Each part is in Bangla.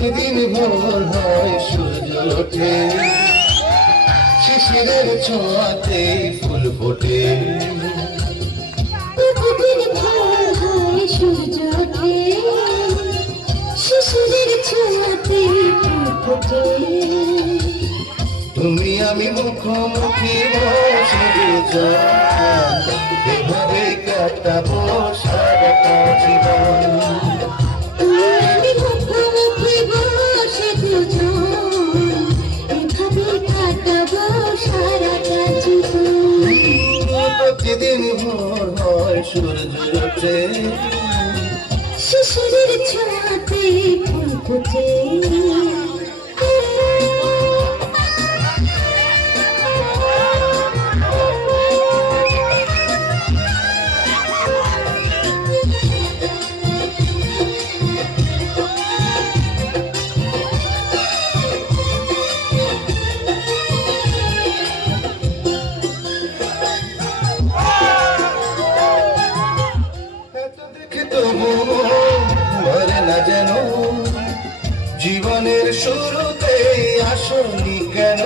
প্রতিদিন ভোর হয় সূর্য ওঠে, শিশিরের ছোঁয়াতে ফুল ফোটে। প্রতিদিন ভোর হয় সূর্য ওঠে, শিশিরের ছোঁয়াতে ফুল ফোটে। তুমি আমি মুখোমুখি বসে দুজন, এভাবে কাটাবো সারাটা জীবন। তুমি আমি মুখোমুখি বসে দুজন, এভাবে কাটাবো সারাটা জীবন। প্রতিদিন ভোর হয় সূর্য ওঠে, শিশিরের ছোঁয়াতে ফুল ফোটে। যেন জীবনের শুরুতে আসনি কেন?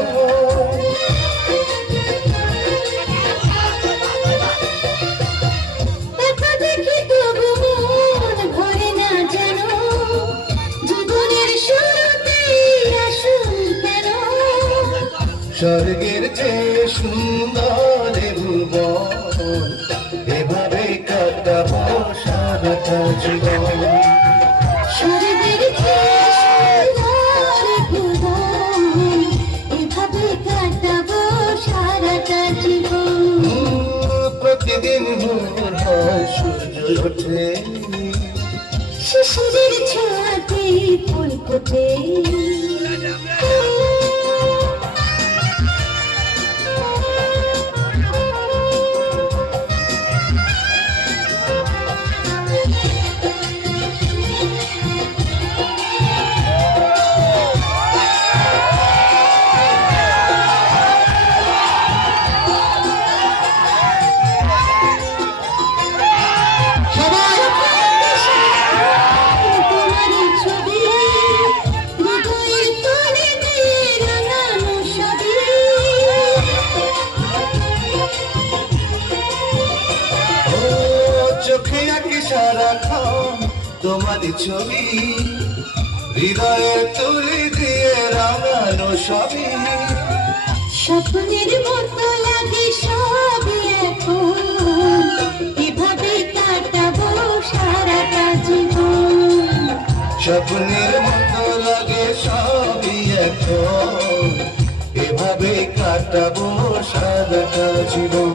দেখি তবু মন ভরে না যেন, জীবনের শুরুতে আসনি কেন? স্বর্গের চেয়ে সুন্দর ভুবন, এভাবে কাটাবো সারাটা জীবন। স্বর্গের চেয়ে সুন্দর ভুবন, এভাবে কাটাবো সারাটা জীবন। প্রতিদিন ভোর হয় সূর্য ওঠে, শিশিরের ছোঁয়াতে ফুল ফোটে। চোখে আঁকি সারাক্ষণ তোমারই ছবি, হৃদয়ে তুলি দিয়ে রাঙানো সবই। স্বপ্নের মতো লাগে সবই এখন, এভাবে কাটাবো সারাটা জীবন। স্বপ্নের মতো লাগে সবই এখন, এভাবে কাটাবো সারাটা জীবন।